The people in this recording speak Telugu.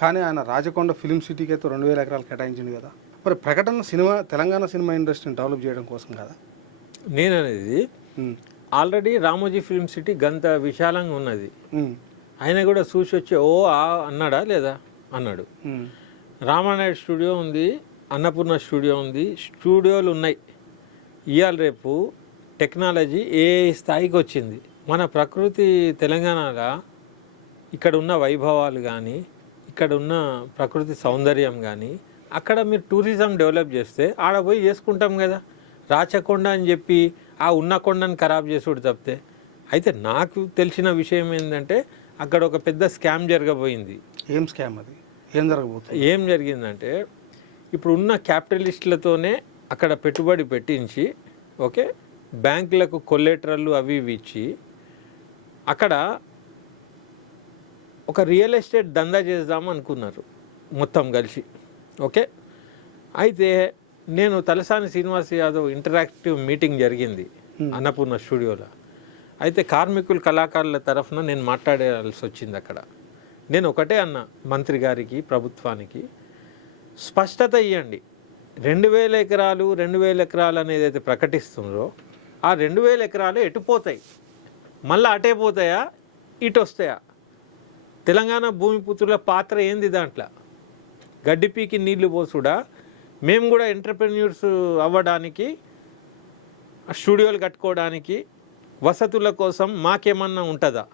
కానీ ఆయన రాజకొండ ఫిలిం సిటీకి అయితే 2000 ఎకరాలు కేటాయించింది కదా. మరి ప్రకటన సినిమా తెలంగాణ సినిమా ఇండస్ట్రీని డెవలప్ చేయడం కోసం కదా. నేననేది ఆల్రెడీ రామోజీ ఫిల్మ్ సిటీ గంత విశాలంగా ఉన్నది. ఆయన కూడా చూసి వచ్చి అన్నాడా లేదా అన్నాడు. రామానాయుడు స్టూడియో ఉంది, అన్నపూర్ణ స్టూడియో ఉంది, స్టూడియోలు ఉన్నాయి. ఇవాళ రేపు టెక్నాలజీ ఏ స్థాయికి వచ్చింది. మన ప్రకృతి తెలంగాణలో ఇక్కడ ఉన్న వైభవాలు కానీ, ఇక్కడ ఉన్న ప్రకృతి సౌందర్యం కానీ, అక్కడ మీరు టూరిజం డెవలప్ చేస్తే ఆడ పోయి చేసుకుంటాం కదా. రాచకొండ అని చెప్పి ఆ ఉన్న కొండను ఖరాబ్ చేసుడు తప్పితే. అయితే నాకు తెలిసిన విషయం ఏంటంటే అక్కడ ఒక పెద్ద స్కామ్ జరగబోయింది. ఏం స్కామ్ అది? ఏం జరగబోతుంది? ఏం జరిగిందంటే ఇప్పుడు ఉన్న క్యాపిటలిస్టులతోనే అక్కడ పెట్టుబడి పెట్టించి ఓకే బ్యాంకులకు కొల్లెటరల్లు అవి ఇవి ఇచ్చి అక్కడ ఒక రియల్ ఎస్టేట్ దందా చేద్దాం అనుకున్నారు మొత్తం కలిసి. ఓకే, అయితే నేను తలసాని శ్రీనివాస్ యాదవ్ ఇంటరాక్టివ్ మీటింగ్ జరిగింది అన్నపూర్ణ స్టూడియోలో. అయితే కార్మికులు కళాకారుల తరఫున నేను మాట్లాడాల్సి వచ్చింది అక్కడ. నేను ఒకటే అన్న మంత్రి గారికి, ప్రభుత్వానికి స్పష్టత ఇవ్వండి. 2000 ఎకరాలు 2000 ఎకరాలు అనేది అయితే ప్రకటిస్తుందో ఆ 2000 ఎకరాలు ఎటుపోతాయి, మళ్ళీ అటే పోతాయా ఇటు వస్తాయా? తెలంగాణ భూమిపుత్రుల పాత్ర ఏంది దాంట్లో? గడ్డి పీకి నీళ్లు పోసుడా? మేము కూడా ఎంటర్ప్రెన్యూర్స్ అవ్వడానికి, స్టూడియోలు కట్టుకోవడానికి, వసతుల కోసం మాకేమన్నా ఉంటుందా?